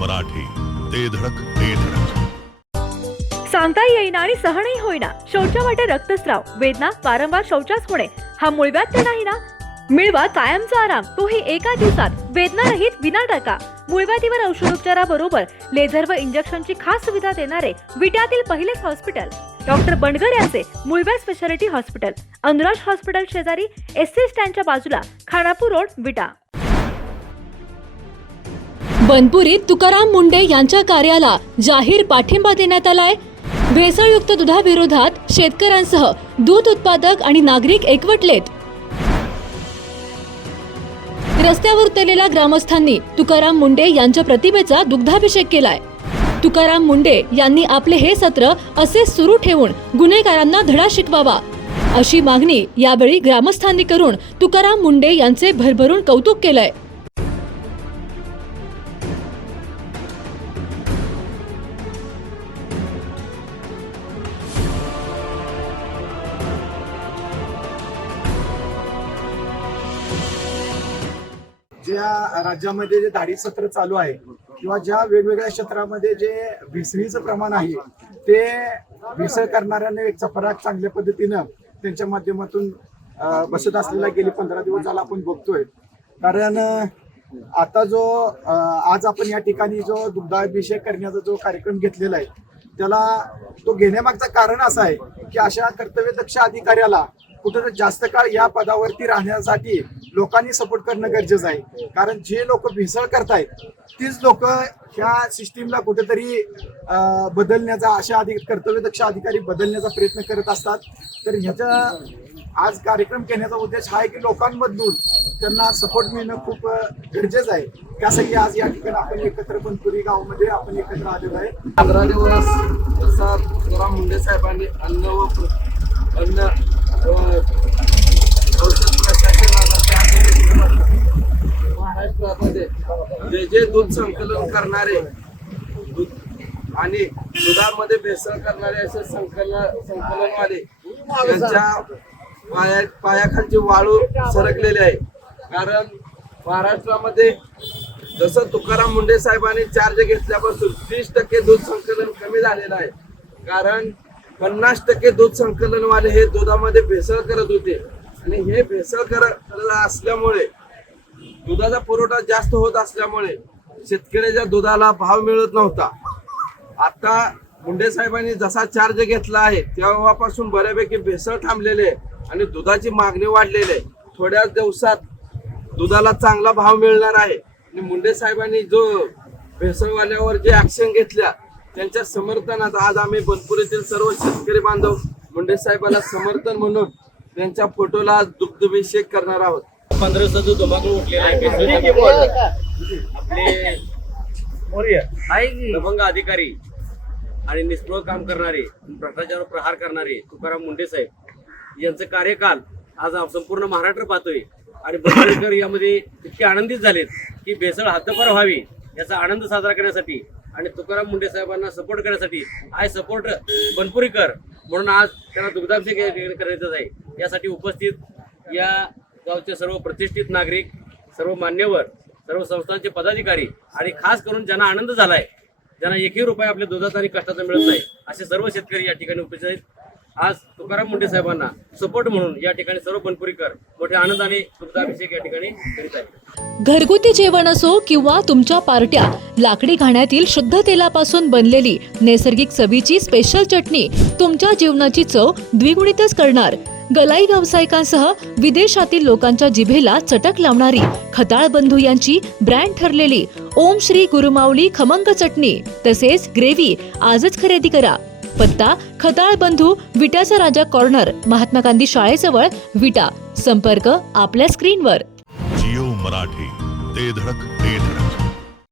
मराठी, ते धडक ते धडक. सांगता येईना आणि सहनही होईना शौचा वाटे रक्तस्राव, वेदना, वारंवार शौचास होणे हा मूळव्याध तर नाही ना? मिळवा कायमचा आराम, तोही एका दिवसात, वेदना रहित, विना टाका. मूळव्याधीवर औषधोपचाराबरोबर लेझर व इंजेक्शनची खास सुविधा देणारे विट्यातील पहिलेच हॉस्पिटल डॉक्टर बंडगर यांचे मूळव्याध स्पेशालिटी हॉस्पिटल, अनुराज हॉस्पिटल शेजारी, एसटी स्टँडच्या बाजूला, खानापूर रोड, विटा. बनपुरीत तुकाराम मुंडे यांच्या कार्याला जाहीर पाठिंबा देण्यात आलाय. भेसळयुक्त दुधाविरोधात शेतकऱ्यांसह दूध उत्पादक आणि नागरिक एकवटलेत. रस्त्यावर उतरलेल्या ग्रामस्थांनी तुकाराम मुंडे यांच्या प्रतिमेचा दुग्धाभिषेक केलाय. तुकाराम मुंडे यांनी आपले हे सत्र असे सुरू ठेवून गुन्हेगारांना धडा शिकवावा अशी मागणी यावेळी ग्रामस्थांनी करून तुकाराम मुंडे यांचे भरभरून कौतुक केलंय. ज्या राज्यामध्ये जे दाढी सत्र चालू आहे किंवा ज्या वेगवेगळ्या क्षेत्रामध्ये जे भेसळीचं प्रमाण आहे ते भेसळ करणाऱ्यांना एक चपराक चांगल्या पद्धतीनं त्यांच्या माध्यमातून बसत असलेला गेली 15 दिवस झाला आपण बघतोय. कारण आता जो आज आपण या ठिकाणी जो दुग्धाभिषेक करण्याचा जो कार्यक्रम घेतलेला आहे त्याला तो घेण्यामागचं कारण असं आहे की अशा कर्तव्यदक्ष अधिकाऱ्याला कुठं जास्त काळ या पदावरती राहण्यासाठी लोकांनी सपोर्ट करणं गरजेचं आहे. कारण जे लोक भेसळ करतायत तीच लोक ह्या सिस्टीमला कुठेतरी बदलण्याचा, अशा कर्तव्यदक्ष अधिकारी बदलण्याचा प्रयत्न करत असतात. तर ह्याचा आज कार्यक्रम घेण्याचा उद्देश हा आहे की लोकांमधून त्यांना सपोर्ट मिळणं खूप गरजेचं आहे. त्यासाठी आज या ठिकाणी आपण एकत्र बनपुरी गावामध्ये आपण एकत्र आलेलो आहे. 15 दिवस जसा तुकाराम मुंडे साहेबांनी अन्न औषध महाराष्ट्रामध्ये जे दूध संकलन करणारे आणि दुधामध्ये भेसळ करणारे असे संकलनवाले यांच्या पायाखालची वाळू सरकलेली आहे. कारण महाराष्ट्रामध्ये जसं तुकाराम मुंडे साहेबांनी चार्ज घेतल्यापासून 30% दूध संकलन कमी झालेलं आहे. कारण 50% दूध संकलनवाले हे दुधामध्ये भेसळ करत होते आणि हे भेसळ करत असल्यामुळे दुधाचा पुरवठा जास्त होत असल्यामुळे शेतकऱ्याच्या दुधाला भाव मिळत नव्हता. आता मुंडे साहेबांनी जसा चार्ज घेतला आहे तेव्हापासून बऱ्यापैकी भेसळ थांबलेले आहे आणि दुधाची मागणी वाढलेली आहे. थोड्या दिवसात दुधाला चांगला भाव मिळणार आहे आणि मुंडे साहेबांनी जो भेसळवाल्यावर जे ऍक्शन घेतल्या त्यांच्या समर्थनात आज आम्ही बनपुरीतील सर्व शेतकरी बांधव मुंडे साहेबांना समर्थन म्हणून त्यांच्या फोटोला आज दुग्धाभिषेक करणार आहोत. 15 दिवसाचा जो धमाका उठलेला आहे दबंग अधिकारी आणि निष्प्रभ काम करणारे, भ्रष्टाचारावर प्रहार करणारे तुकाराम मुंडे साहेब यांचं कार्यकाल आज संपूर्ण महाराष्ट्र पाहतोय आणि बनपुरीकर यामध्ये इतके आनंदित झालेत की भेसळ हद्दपार व्हावी याचा आनंद साजरा करण्यासाठी आणि तुकाराम मुंडे साहेबांना सपोर्ट करण्यासाठी आय सपोर्ट बनपुरीकर म्हणून आज त्यांना दुग्धाभिषेक करायचं आहे. यासाठी उपस्थित या गावचे सर्व प्रतिष्ठित नागरिक, सर्व मान्यवर, सर्व संस्थांचे पदाधिकारी आणि खास करून ज्यांना आनंद झालाय, ज्यांना एकही रुपया आपल्या दुधाचा आणि कष्टाचा मिळत नाही असे सर्व शेतकरी या ठिकाणी उपस्थित आहेत. आज तुकाराम मुंडे साहेबांना सपोर्ट म्हणून या ठिकाणी सर्व बनपुरीकर मोठ्या आनंदाने दुग्धाभिषेक या ठिकाणी करीत आहेत. घरगुती जेवण असो किंवा तुमच्या पार्ट्या, लाकडी घाण्यातील शुद्ध तेलापासून बनलेली नैसर्गिक चवीची स्पेशल चटणी तुमच्या जीवनाची चव द्विगुणितच करणार. गलाई व्यावसायिकांसह विदेशातील लोकांच्या जिभेला चटक लावणारी खताळ बंधू यांची ब्रँड ठरलेली ओम श्री गुरुमाऊली खमंग चटणी तसेच ग्रेव्ही आजच खरेदी करा. पत्ता खताळ बंधू, विट्याचा राजा कॉर्नर, महात्मा गांधी शाळेजवळ, विटा. संपर्क आपल्या स्क्रीनवर. जिओ मराठी, ते धडक ते धडक.